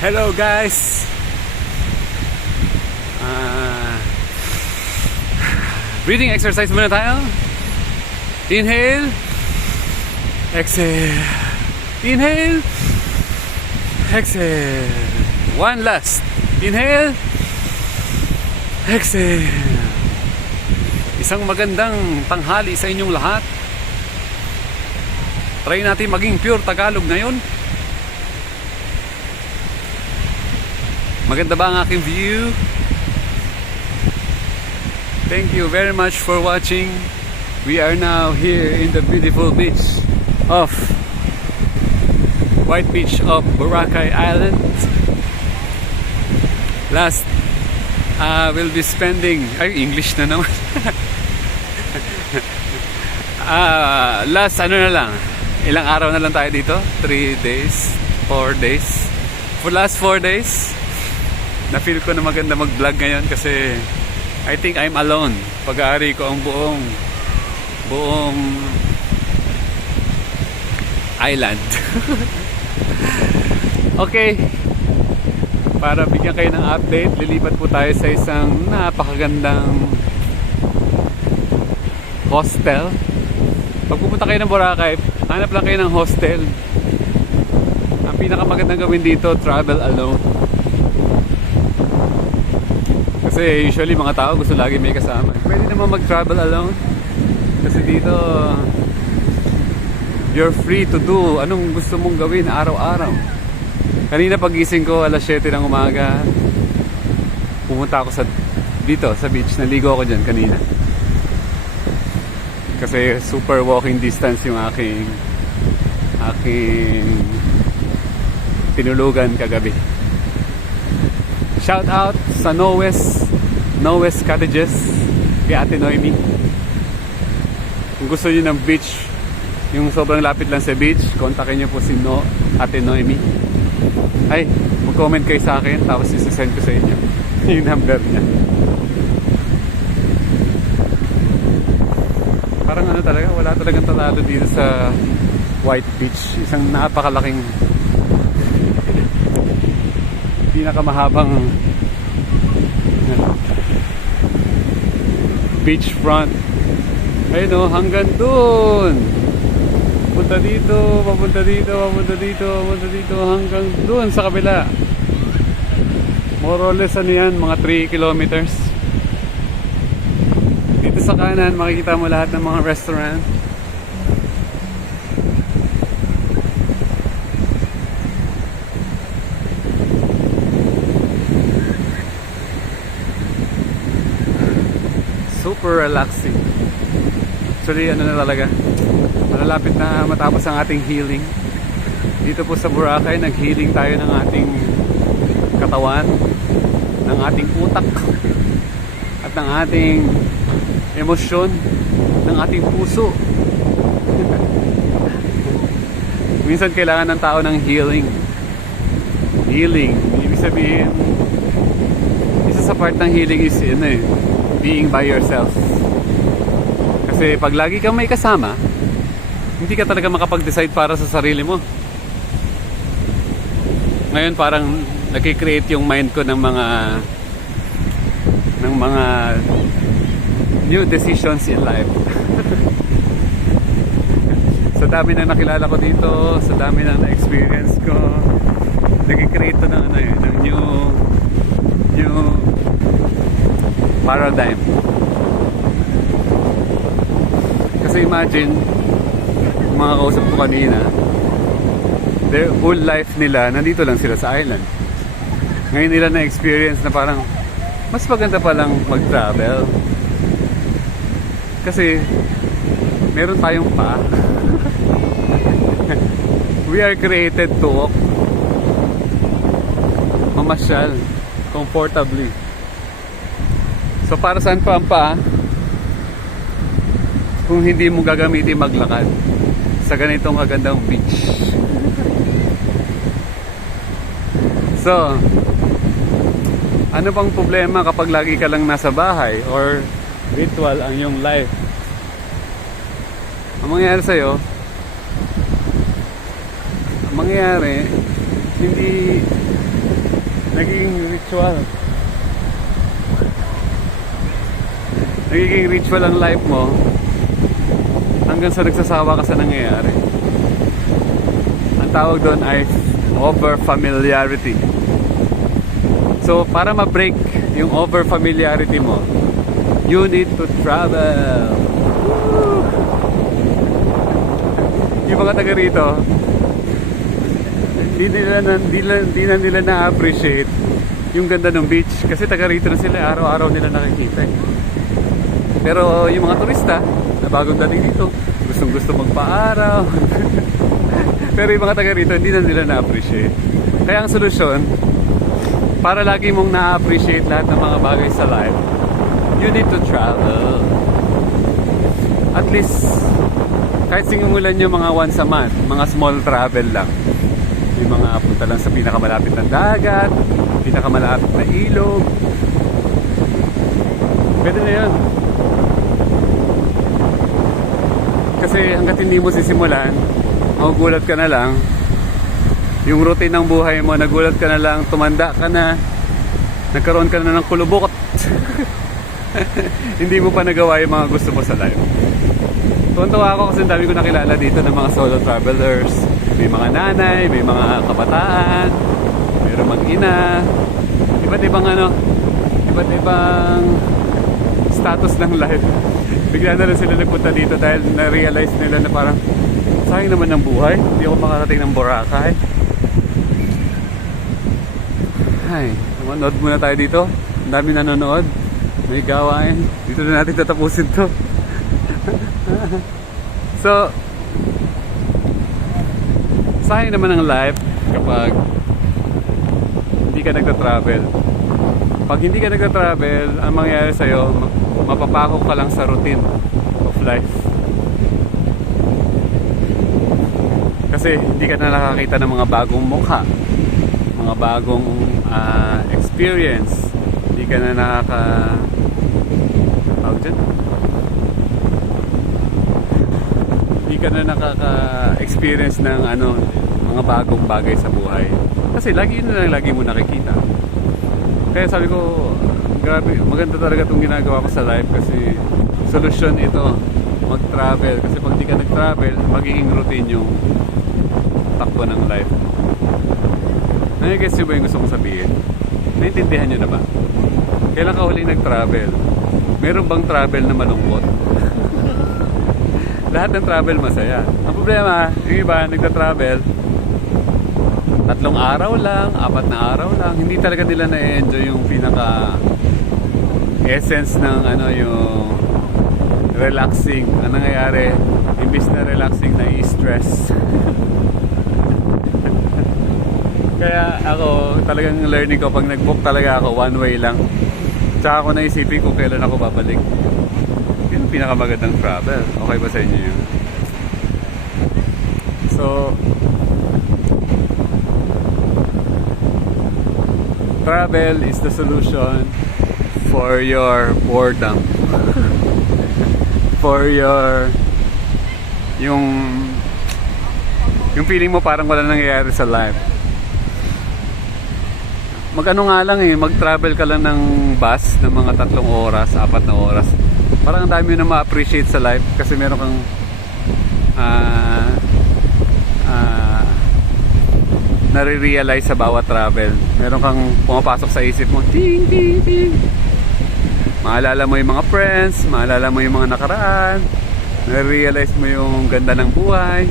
Hello guys. Breathing exercise muna tayo. Inhale, exhale. Inhale, exhale. One last. Inhale, exhale. Isang magandang tanghali sa inyong lahat. Try natin maging pure Tagalog ngayon. Maganda ba ang aking view? Thank you very much for watching. We are now here in the beautiful beach of White Beach of Boracay Island. Last we'll be spending English na naman. Last na lang, ilang araw na lang tayo dito, 3 days, 4 days. For last 4 days na-feel ko na maganda mag-vlog ngayon kasi I think I'm alone. Pag-aari ko ang buong island. Okay, para bigyan kayo ng update, lilipat po tayo sa isang napakagandang hostel. Pag pupunta kayo ng Boracay, hanap lang kayo ng hostel. Ang pinakamagandang gawin dito, travel alone. Kasi usually mga tao gusto lagi may kasama. Pwede naman mag-travel alone. Kasi dito you're free to do anong gusto mong gawin araw-araw. Kanina pagising ko alas 7 ng umaga, pumunta ako dito sa beach. Naligo ako dyan kanina. Kasi super walking distance yung aking tinulugan kagabi. Shout out sa Noes Cottages kay Ate Noemi. Kung gusto niyo ng beach, yung sobrang lapit lang sa beach, kontakin niyo po si Ate Noemi. Ay, mag-comment kayo sa akin tapos isasend ko sa inyo yung number niya. Parang ano talaga, wala talagang tatalo dito sa White Beach. Isang napakalaking pinakamahabang beachfront. Ayun o, hanggang dun. Punta dito, papunta dito, papunta dito, papunta dito, hanggang dun sa kabila. More or less ano yan, mga 3 kilometers. Dito sa kanan, makikita mo lahat ng mga restaurant. Super relaxing. Actually, ano na talaga, malalapit na matapos ang ating healing. Dito po sa Boracay, nag-healing tayo ng ating katawan, ng ating utak, at ng ating emosyon, ng ating puso. Minsan kailangan ng tao ng healing. Healing, ibig sabihin, isa sa part ng healing is being by yourself. Kasi pag lagi kang may kasama, hindi ka talaga makapag-decide para sa sarili mo. Ngayon parang nag-create yung mind ko ng mga new decisions in life. Sa dami na nakilala ko dito, sa dami na na-experience ko, nag-create to ng new paradigm. Kasi imagine, mga kausap ko kanina, their whole life nila, nandito lang sila sa island. Ngayon nila na-experience na parang, mas maganda palang mag-travel. Kasi, meron tayong paa. We are created to walk. Mamasyal, comfortably. So para saan pa ang paa kung hindi mo gagamitin maglakad sa ganitong kagandang beach? So, ano bang problema kapag lagi ka lang nasa bahay or virtual ang iyong life? Ang mangyayari sa'yo, hindi nagiging ritual. Nagiging ritual ang life mo hanggang sa nagsasawa ka sa nangyayari. Ang tawag doon ay over familiarity. So para ma-break yung over familiarity mo, you need to travel. Woo! Yung mga taga rito, hindi na nila na-appreciate yung ganda ng beach kasi taga rito na sila, araw-araw nila nakikita eh. Pero yung mga turista na bagong dating dito, gustong gusto magpa-araw. Pero yung mga taga rito, hindi na nila na-appreciate. Kaya ang solusyon, para lagi mong na-appreciate lahat ng mga bagay sa life, you need to travel. At least, kahit singulan nyo mga once a month, mga small travel lang. Yung mga punta lang sa pinakamalapit na dagat, pinakamalapit na ilog. Pwede na yun. Kasi hanggat hindi mo sisimulan, magugulat ka na lang. Yung routine ng buhay mo, nagulat ka na lang, tumanda ka na, nagkaroon ka na ng kulubot. Hindi mo pa nagawa yung mga gusto mo sa life. Tuwan-tuwa ako kasi dami ko nakilala dito ng mga solo travelers. May mga nanay, may mga kabataan, mayroong mag-ina, iba't ibang status ng life. Bigla na rin sila nagpunta dito dahil na-realize nila na parang sayang naman ng buhay, hindi ako makarating ng Boracay. Ay, manood muna tayo dito. Ang dami nanonood, may gawain. Dito na natin tatapusin to. So sayang naman ang life kapag hindi ka nagta-travel. Pag hindi ka nagta-travel, ang mangyayari sa'yo, mapapako ka lang sa routine of life. Kasi hindi ka na nakakita ng mga bagong mukha, mga bagong experience. Hindi ka na hindi ka na nakaka-experience ng mga bagong bagay sa buhay. Kasi lagi mo nakikita. Kaya sabi ko, grabe, maganda talaga itong ginagawa ko sa life kasi solusyon ito, mag-travel. Kasi pag di ka nag-travel, magiging routine yung takbo ng life. Nai-guess nyo ba yung gusto kong sabihin? Naintindihan nyo na ba? Kailan ka huling nag-travel? Meron bang travel na malungkot? Lahat ng travel masaya. Ang problema, yung iba nagta-travel 3 araw lang, 4 na araw lang. Hindi talaga nila na-enjoy yung pinaka essence ng yung relaxing. Ang nangyayari, imbis na relaxing, na i-stress. Kaya ako, talagang learning ko, pag nag-book talaga ako, one way lang. Tsaka ako naisipin kung kailan ako babalik. Yun ang pinakamagandang travel. Okay ba sa inyo yun? So, travel is the solution for your boredom. For yung feeling mo parang wala nangyayari sa life. Mag-ano nga lang mag-travel ka lang ng bus ng mga 3 oras, 4 na oras. Parang ang dami na ma-appreciate sa life kasi meron kang nare-realize sa bawat travel. Meron kang pumapasok sa isip mo, ting ting ting. Maalala mo yung mga friends, maalala mo yung mga nakaraan, nare-realize mo yung ganda ng buhay.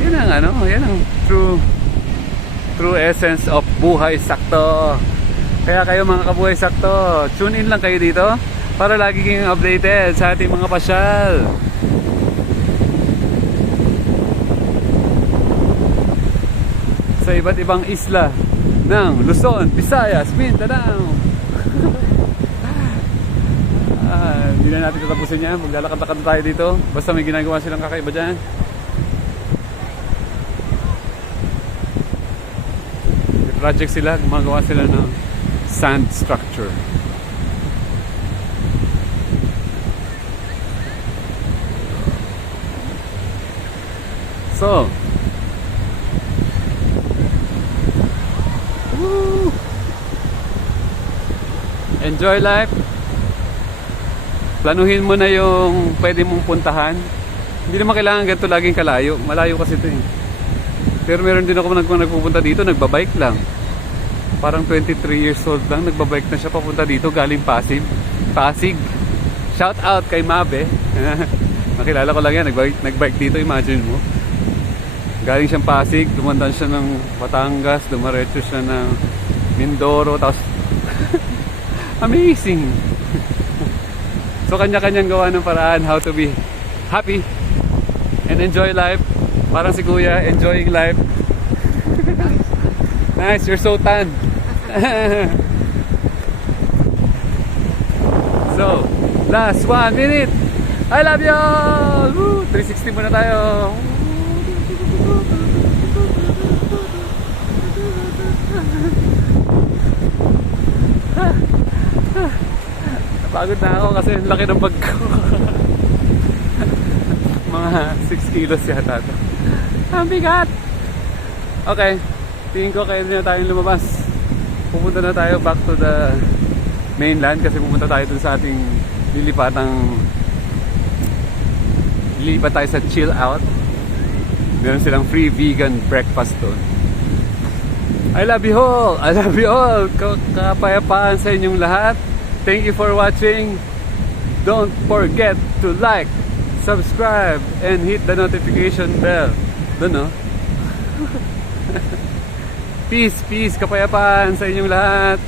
Yan ang true essence of buhay sakto. Kaya kayo mga kabuhay sakto, tune in lang kayo dito para lagi kayong updated sa ating mga pasyal. Sa iba't ibang isla ng Luzon, Visayas, Mindanao. Hindi na natin tatapusin yan. Maglalakad-lakad tayo dito. Basta may ginagawa silang kakaiba dyan. May project sila. Gumagawa sila ng sand structure. So, woo! Enjoy life. Planuhin mo na yung pwede mong puntahan. Hindi naman kailangan ganito laging kalayo. Malayo kasi ito eh. Pero meron din ako nagpupunta dito, nagbabike lang. Parang 23 years old lang, nagbabike na siya papunta dito galing Pasig. Shout out kay Mabe. Nakilala ko lang yan, nagbike dito, imagine mo. Galing siyang Pasig, dumandan siya ng Batangas, dumaretso siya ng Mindoro, tapos amazing. So kanya-kanyang gawa ng paraan how to be happy and enjoy life. Parang si Kuya, enjoying life. Nice, you're so tan. So, last 1 minute. I love you all. Woo! 360 muna tayo. Napagod na ako kasi laki ng bag ko. Mga 6 kilos yata ito. Ang bigat. Okay, tingin ko kaya na tayong lumabas. Pupunta na tayo back to the mainland kasi pupunta tayo dun sa ating lilipat tayo sa chill out. Meron silang free vegan breakfast doon. I love you all. I love you all. Kapayapaan sa inyong lahat. Thank you for watching. Don't forget to like, subscribe, and hit the notification bell. Doon, no? Peace, peace, kapayapaan sa inyong lahat.